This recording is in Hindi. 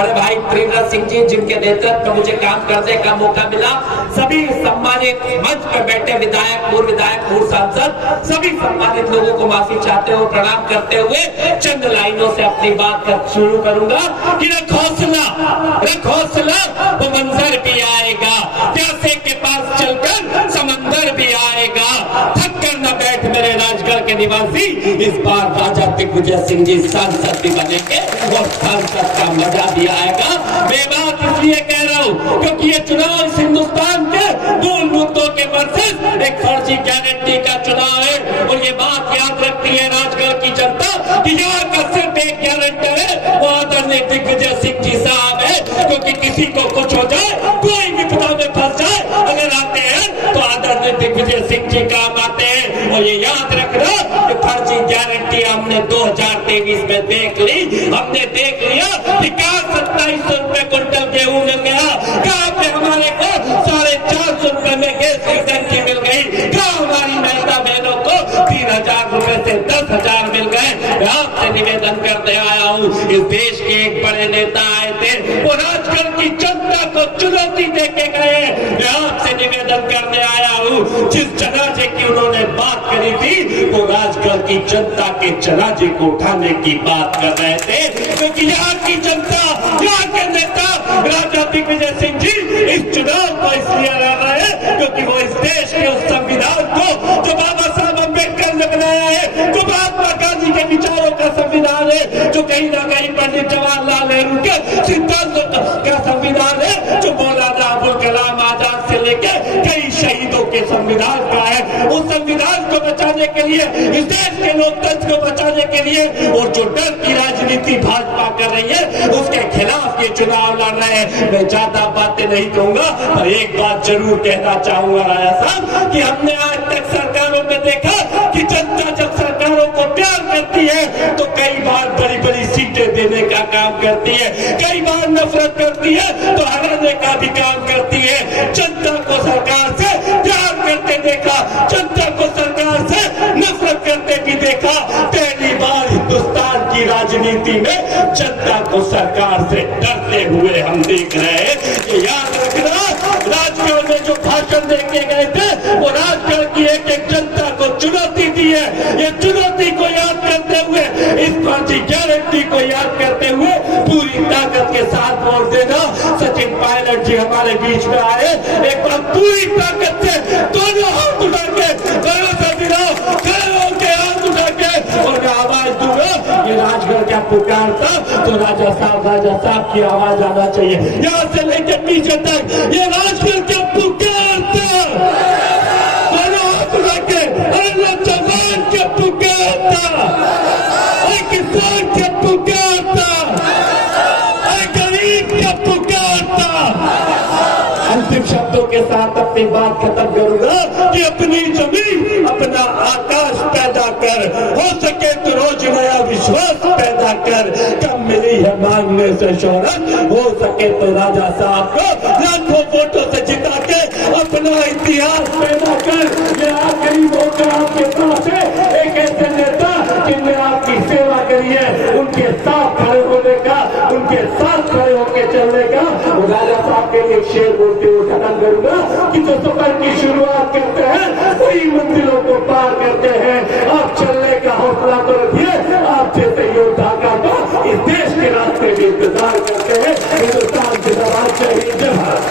बड़े भाई प्रियव्रत सिंह जी, जिनके नेतृत्व में मुझे काम करने का मौका मिला, सभी सम्मानित मंच पर बैठे विधायक, पूर्व सांसद, सभी सम्मानित लोगों को माफी चाहते हुए, प्रणाम करते हुए चंद लाइनों से अपनी बात शुरू करूंगा कि रख हौसला, वो मंजर भी आएगा, प्यासे के पास चलकर समंदर भी आएगा, थक कर न बैठ मेरे राजगढ़ के निवासी, इस बार राजा दिग्विजय सिंह जी सांसद भी बनेंगे और सांसद का मजा भी आएगा। मैं बात इसलिए कह रहा हूँ क्योंकि ये चुनाव इस हिंदुस्तान के मूल मुद्दों के वर्सेस एक फर्जी गारंटी का चुनाव है। और ये बात याद रखती है राजगढ़ की जनता कि यहाँ का सिर्फ एक गारंटर है, वो आदरणीय दिग्विजय सिंह जी साहब है। क्योंकि किसी को कुछ हो जाए, कोई विपदा में फंस जाए, अगर आते हैं तो आदरणीय दिग्विजय सिंह जी काम आते हैं। और ये याद रखना कि फर्जी गारंटी हमने 2023 में देख ली। हमने देख लिया कि कहा 2700 रुपए क्विंटल गेहूं मिल गया, कहा पे हमारे को 450 रुपए में गैस की टंकी मिल गई, कहा हमारी महिला बहनों को 3000 रुपए से 10,000 मिल गए। मैं आपसे निवेदन करते आया हूँ, इस देश के एक बड़े नेता आए थे, वो राजगढ़ की जनता को चुनौती देके गए। मैं आपसे निवेदन करने आया हूँ, जिस जनाजे की उन्होंने बात करी थी, वो राजगढ़ की जनता के जनाजे को उठाने की बात कर रहे थे। क्योंकि यहाँ की जनता, यहाँ के नेता राजा दिग्विजय सिंह जी इस चुनाव को इसलिए लड़ रहे हैं क्योंकि वो इस देश के उस संविधान को, जो बाबा साहब अम्बेडकर ने बनाया है, जो महात्मा गांधी के विचारों का संविधान है, जो कहीं ना कहीं पंडित जवाहरलाल नेहरू के सिद्धांतों का संविधान है, जो मौलाना अबुल कलाम आजाद से लेके कई शहीदों के संविधान का है। उस संविधान को बचाने के लिए, इस देश के लोकतंत्र को बचाने के लिए, और जो डर की राजनीति भाजपा कर रही है, उसके खिलाफ ये चुनाव लड़ रहे हैं। मैं ज्यादा बातें नहीं कहूंगा, पर एक बात जरूर कहना चाहूंगा राजा साहब कि हमने आज तक सरकारों में देखा कि जनता जब सरकारों को प्यार करती है तो कई बार बड़ी बड़ी सीटें देने का काम करती है, कई बार नफरत करती है तो हराने का भी काम करती है। जनता को सरकार से प्यार करते देखा, जनता को सरकार से नफरत करते भी देखा। पहली बार हिंदुस्तान की राजनीति में जनता को सरकार से डरते हुए हम देख रहे हैं। ये याद रखना, राजगढ़ में जो भाषण देके गए थे, वो राजगढ़ की एक एक जनता को चुनौती दी है। ये चुनौती को याद करते हुए, इस फर्जी गारंटी को याद करते हुए पूरी ताकत के साथ वोट देना। सचिन पायलट जी हमारे बीच में आए, एक बार पूरी ताकत से दोनों हाथ उठा के, और मैं आवाज दूंगा, ये राजगढ़ क्या पुकारता, तो राजा साहब की आवाज आना चाहिए यहाँ से लेकर पीछे तक। ये राजगढ़ क्या पुकारता, हाथ उठा के, जवान क्या पुकारता, किसान क्या पुकारता, गरीब क्या पुकारता। अंतिम शब्दों के साथ अपनी बात खत्म करूंगा कि अपनी जमीन, अपना आकाश पैदा कर, हो सके तो रोज नया विश्वास पैदा कर। कम मिली है मांगने से शोहरत, हो सके तो राजा साहब को लाखों वोटों से जिता के अपना इतिहास पैदा कर। ये आखिरी मौका आपके पास है, एक ऐसे नेता जिनने आपकी सेवा करी है, उनके साथ खड़े होने का, उनके साथ खड़े होकर चलने का। राजा साहब के लिए शेर बोलते हुए खत्म करूंगा कि जो सफर की शुरुआत करते हैं वही मंजिलों को पार करते हैं। आप चलने का हौसला तो रखिए, आप जैसे योद्धा का तो इस देश के रास्ते में इंतजार करते हैं। हिंदुस्तान जिंदाबाद, जय हिंद, जय भारत।